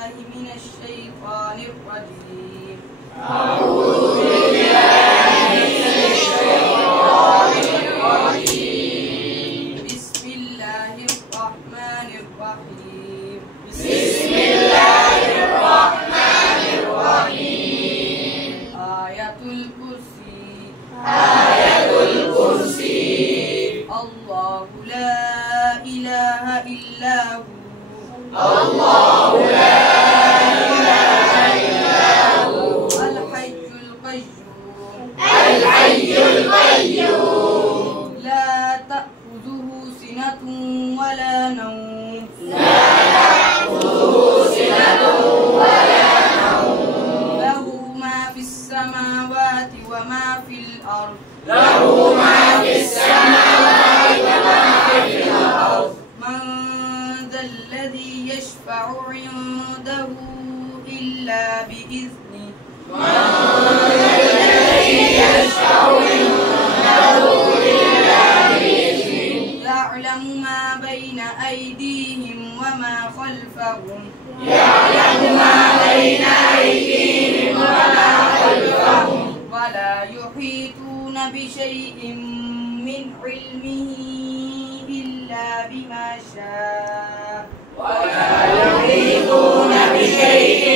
بالله من الشيطان الرجيم. أعوذ بالله من الشيطان الرجيم. بسم الله الرحمن الرحيم. بسم الله الرحمن الرحيم. آية الكرسي. آية الكرسي. الله لا إله إلا هو. الله لا إله إلا هو. الحي القيوم. الحي القيوم. لا تأخذه سنة ولا نوم. لا تأخذه سنة ولا نوم. له ما في السماوات وما في الأرض. له ما في السماوات وما في الأرض. من ذا الذي يشفع عنده إلا بإذنه. من ذا الذي يشفع عنده إلا بإذنه. يعلم ما بين أيديهم وما خلفهم. يعلم ما بين أيديهم وما خلفهم. ولا يحيطون بشيء من علمه إلا بما شاء. ولا يحيطون بشيء